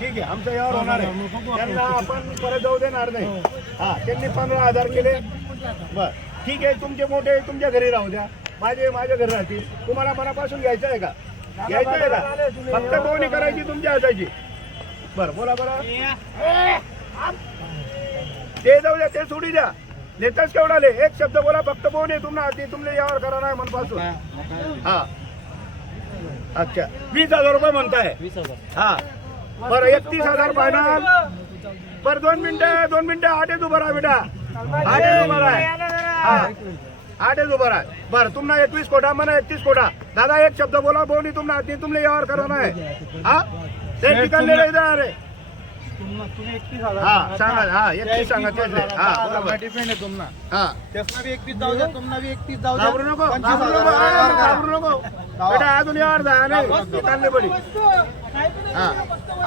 ठीक आहे आमचं यावर होणार आहे. त्यांना आपण परत जाऊ देणार नाही. हा त्यांनी पंधरा हजार केले. बर ठीक आहे तुमचे मोठे तुमच्या घरी राहू द्या. माझे माझ्या घरी राहतील. तुम्हाला मनापासून घ्यायचं आहे का? घ्यायचं आहे का? फक्त बोवणी करायची तुमच्या हाताची. बरं बोला बरं ते जाऊ द्या ते सोडी द्या. नेताच केवढाले. एक शब्द बोला फक्त बोवणी तुम्हाला हाती तुमले यावर करा नाही मनपासून. हा. अच्छा. वीस हजार रुपये म्हणताय. हा. बरं एकतीस हजार फायनल बरं दोन मिनिटं दोन मिनिटं आठच उभं राहा बेटा. आठच उभं राहा. हा. आठच उभं राहा. बरं तुम्हाला एकवीस कोटा म्हणा एकतीस कोटा दादा एक शब्द बोला बोनी तुम्हाला हाती तुमले यावर करा नाही हा? ते ठिकाणी अरे हा सांगा. हा एकतीस सांगा तेच आहे. हा बरोबर. डिपेंड आहे तुम्हाला हा. त्यासना बी एकतीस जाऊ द्या तुम्हाला बी एकतीस जाऊ द्या. नको घाबरू नको. बेटा अजून यावर जा नाही. चालले बडी हा.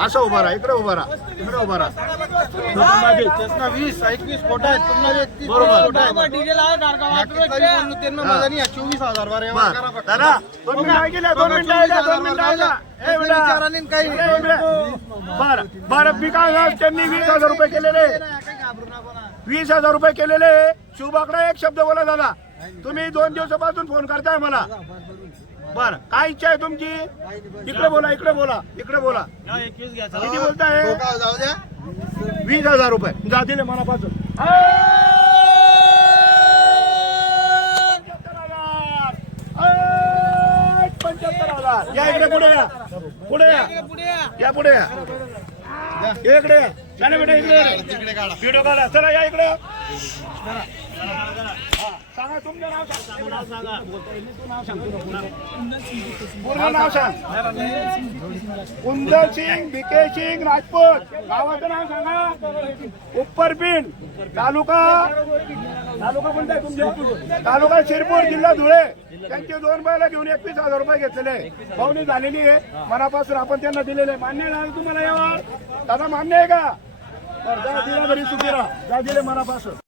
असं उभा राहा इकडे उभा राहा. इकडे उभा राहा. वीस एकवीस कोटा आहेत. बरोबर. आहे. चोवीस हजार बर. दादा दोन मिनिटं दोन मिनिटं मिनिटं काही. बरं बरं विकास त्यांनी वीस हजार रुपये केलेले. वीस हजार रुपये केलेले. शुभाकडे एक शब्द बोला दादा. तुम्ही दोन दिवसापासून फोन करताय मला. बर काय इच्छा आहे तुमची? इकडे बोला इकडे बोला इकडे बोला. किती बोलताय? द्या. वीस हजार रुपये. जा दिले मनापासून. पंच्याहत्तर हजार या इकडे पुढे या. पुढे या. या पुढे या. इकडे इकडे. व्हिडिओ काढा. चला या इकडे. हा, तुमचं नाव सांगा. नाव सांगा. पूर्ण नाव सांग. राजपूत. गावाचं नाव सांगा. उपरपिंड तालुका तालुका कोणता तुमच्या तालुका शिरपूर जिल्हा धुळे. त्यांचे दोन बैला घेऊन एकवीस हजार रुपये घेतलेले पाहुणी झालेली आहे. मनापासून आपण त्यांना दिलेले आहे. मान्य ना तुम्हाला यावर? दादा मान्य आहे का? दिला घरी सुखी राहा जा दिले मनापासून.